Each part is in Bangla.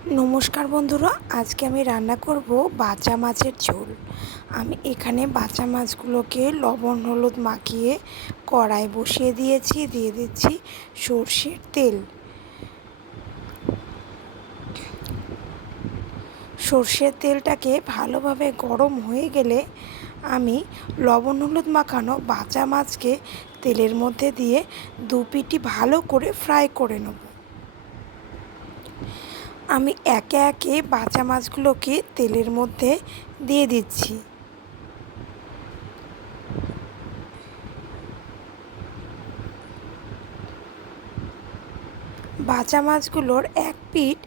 নমস্কার বন্ধুরা, আজকে আমি রান্না করব বাঁচা মাছের ঝোল। আমি এখানে বাঁচা মাছগুলোকে লবণ হলুদ মাখিয়ে কড়াই বসিয়ে দিয়েছি। দিয়ে দিচ্ছি সর্ষের তেল। সর্ষের তেলটাকে ভালোভাবে গরম হয়ে গেলে আমি লবণ হলুদ মাখানো বাঁচা মাছকে তেলের মধ্যে দিয়ে দু পিটি ভালো করে ফ্রাই করে নেব। আমি একে একে বাঁচা মাছগুলোকে তেলের মধ্যে দিয়ে দিচ্ছি। বাঁচা মাছগুলোর এক পিঠ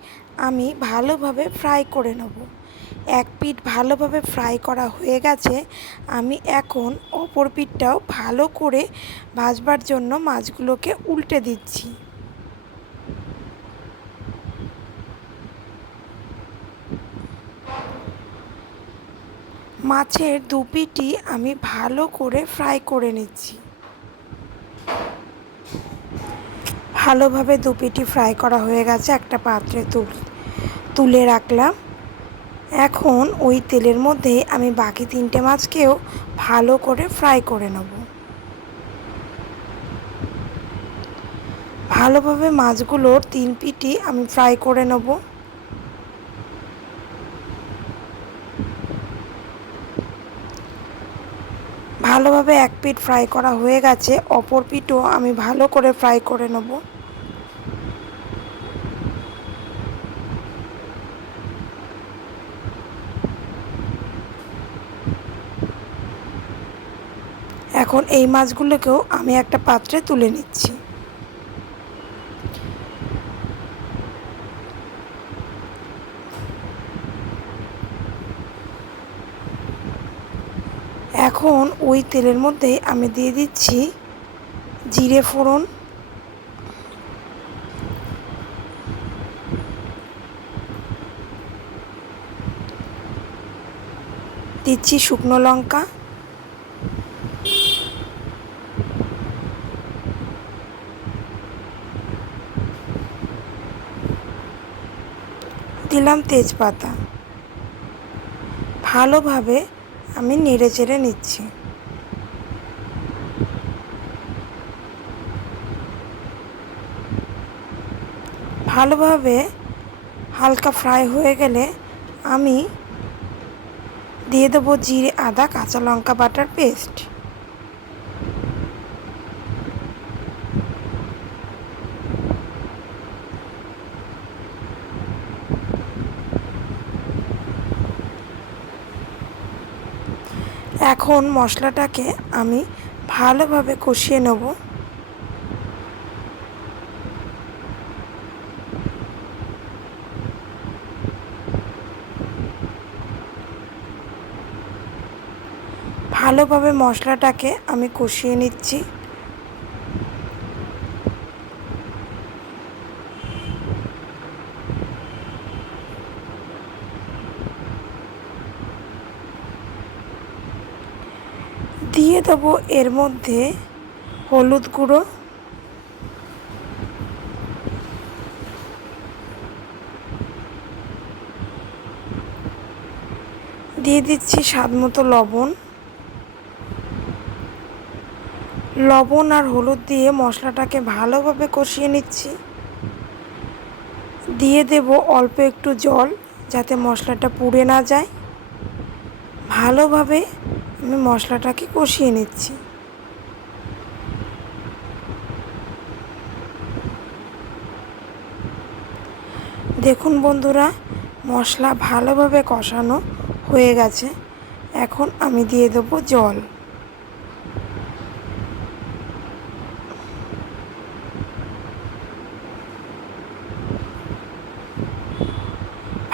আমি ভালোভাবে ফ্রাই করে নেব। এক পিঠ ভালোভাবে ফ্রাই করা হয়ে গেছে। আমি এখন অপর পিঠটাও ভালো করে ভাজবার জন্য মাছগুলোকে উল্টে দিচ্ছি। মাছের দু পিঠই আমি ভালো করে ফ্রাই করে নিচ্ছি। ভালোভাবে দু পিঠই ফ্রাই করা হয়ে গেছে। একটা পাত্রে তুলে রাখলাম। এখন ওই তেলের মধ্যে আমি বাকি তিনটে মাছকেও ভালো করে ফ্রাই করে নেব। ভালোভাবে মাছগুলোর তিন পিঠই আমি ফ্রাই করে নেব। ভালোভাবে এক পিঠ ফ্রাই করা হয়ে গেছে, অপর পিঠও আমি ভালো করে ফ্রাই করে নেব। এখন এই মাছগুলোকেও আমি একটা পাত্রে তুলে নিচ্ছি। এখন ওই তেলের মধ্যে আমি দিয়ে দিচ্ছি জিরে ফোড়ন, দিচ্ছি শুকনো লঙ্কা, দিলাম তেজপাতা। ভালোভাবে আমি নেড়ে চেড়ে নিচ্ছি। ভালোভাবে হালকা ফ্রাই হয়ে গেলে আমি দিয়ে দেবো জিরে আদা কাঁচা লঙ্কা বাটার পেস্ট। এখন মশলাটাকে আমি ভালোভাবে কষিয়ে নেব। ভালোভাবে মশলাটাকে আমি কষিয়ে নিচ্ছি। দিয়ে দেবো এর মধ্যে হলুদ গুঁড়ো, দিয়ে দিচ্ছি স্বাদ মতো লবণ। লবণ আর হলুদ দিয়ে মশলাটাকে ভালোভাবে কষিয়ে নিচ্ছি। দিয়ে দেব অল্প একটু জল, যাতে মশলাটা পুড়ে না যায়। ভালোভাবে আমি মশলাটাকে কষিয়ে নিচ্ছি। দেখুন বন্ধুরা, মশলা ভালোভাবে কষানো হয়ে গেছে। এখন আমি দিয়ে দেবো জল।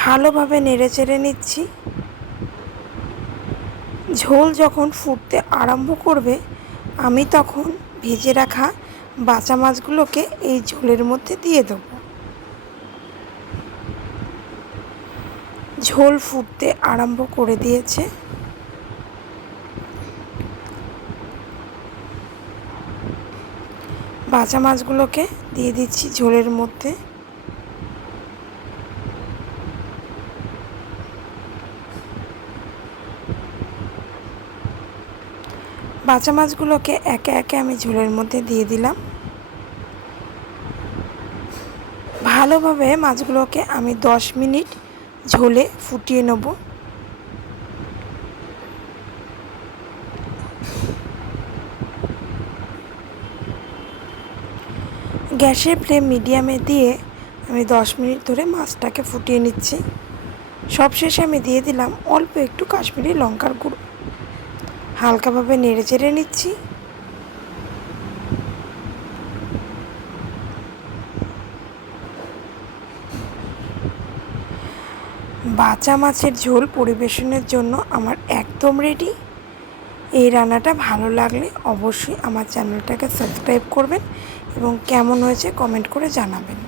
ভালোভাবে নেড়ে চেড়ে নিচ্ছি। ঝোল যখন ফুটতে আরম্ভ করবে, আমি তখন ভেজে রাখা বাঁচা মাছগুলোকে এই ঝোলের মধ্যে দিয়ে দেব। ঝোল ফুটতে আরম্ভ করে দিয়েছে। বাঁচা মাছগুলোকে দিয়ে দিচ্ছি ঝোলের মধ্যে। বাঁচা মাছগুলোকে একে একে আমি ঝোলের মধ্যে দিয়ে দিলাম। ভালোভাবে মাছগুলোকে আমি 10 মিনিট ঝোলে ফুটিয়ে নেব। গ্যাসের ফ্লেম মিডিয়ামে দিয়ে আমি 10 মিনিট ধরে মাছটাকে ফুটিয়ে নিচ্ছি। সবশেষে আমি দিয়ে দিলাম অল্প একটু কাশ্মীরি লঙ্কার গুঁড়ো। হালকাভাবে নেড়ে চেড়ে নিচ্ছি। বাঁচা মাছের ঝোল পরিবেশনের জন্য আমার একদম রেডি। এই রান্নাটা ভালো লাগলে অবশ্যই আমার চ্যানেলটাকে সাবস্ক্রাইব করবেন এবং কেমন হয়েছে কমেন্ট করে জানাবেন।